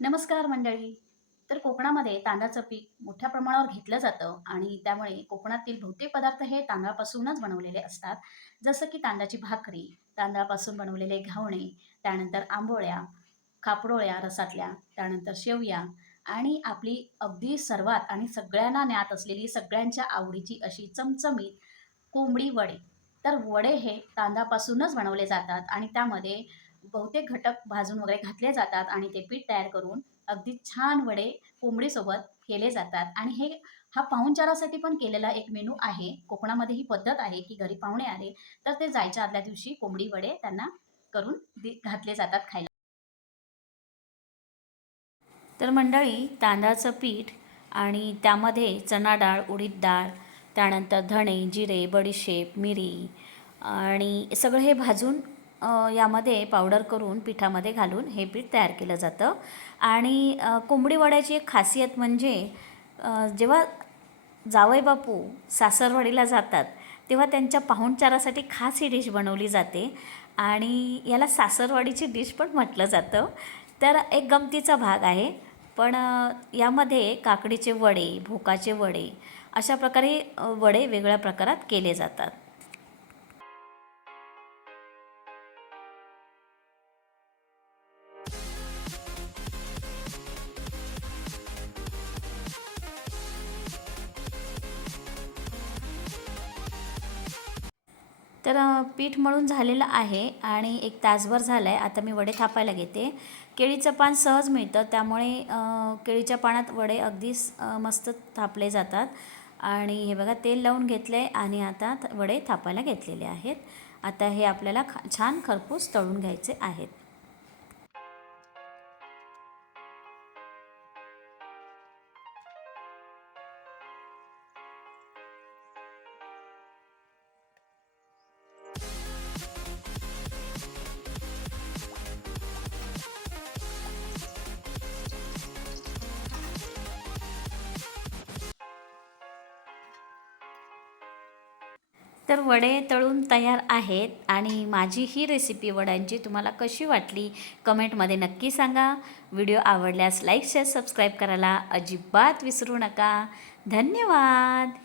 नमस्कार मंडळी. तर कोकणामध्ये तांदळाचं पीक मोठ्या प्रमाणावर घेतलं जातं आणि त्यामुळे कोकणातील बहुतेक पदार्थ हे तांदळापासूनच बनवलेले असतात. जसं की तांदळाची भाकरी, तांदळापासून बनवलेले घावणे, त्यानंतर आंबोळ्या, खापरोळ्या रसातल्या, त्यानंतर शेवया आणि आपली अगदी सर्वात आणि सगळ्यांना ज्ञात असलेली सगळ्यांच्या आवडीची अशी चमचमीत कोंबडी वडे. तर वडे हे तांदळापासूनच बनवले जातात आणि त्यामध्ये बहुतेक घटक भाजून वगैरे घातले जातात आणि ते पीठ तयार करून अगदी छान वडे कोंबडीसोबत केले जातात आणि हा पाहुणचारासाठी पण केलेला एक मेनू आहे. कोकणामध्ये ही पद्धत आहे, की घरी पाहुणे आले, तर ते जायच्या आदल्या दिवशी कोंबडी वडे त्यांना करून घातले जातात खायला. तर मंडळी तांदळाचं पीठ आणि त्यामध्ये चणा डाळ, उडीद डाळ, त्यानंतर धणे, जिरे, बडीशेप, मिरी आणि सगळं हे भाजून यामध्ये पावडर करून पिठामध्ये घालून हे पीठ तयार केलं जातं. आणि कोंबडी वड्याची एक खासियत म्हणजे जेव्हा जावई बापू सासरवाडीला जातात तेव्हा त्यांच्या पाहुणचारासाठी खास ही डिश बनवली जाते आणि याला सासरवाडीची डिश पण म्हटलं जातं. तर एक गमतीचा भाग आहे. पण यामध्ये काकडीचे वडे, भोकाचे वडे अशा प्रकारे वडे वेगळ्या प्रकारात केले जातात. तर पीठ मळून झालेलं आहे आणि एक तासभर झालं आहे. आता मी वडे थापायला घेते. केळीचं पान सहज मिळतं, त्यामुळे केळीच्या पानात वडे अगदी मस्त थापले जातात. आणि हे बघा तेल लावून घेतलं आहे आणि आता वडे थापायला घेतलेले आहेत. आता हे आपल्याला छान खरपूस तळून घ्यायचे आहेत. तर वडे तळून तयार आहेत आणि माझी ही रेसिपी वड्यांची तुम्हाला कशी वाटली कमेंटमध्ये नक्की सांगा. व्हिडिओ आवडल्यास लाईक शेअर सबस्क्राईब करायला अजिबात विसरू नका. धन्यवाद.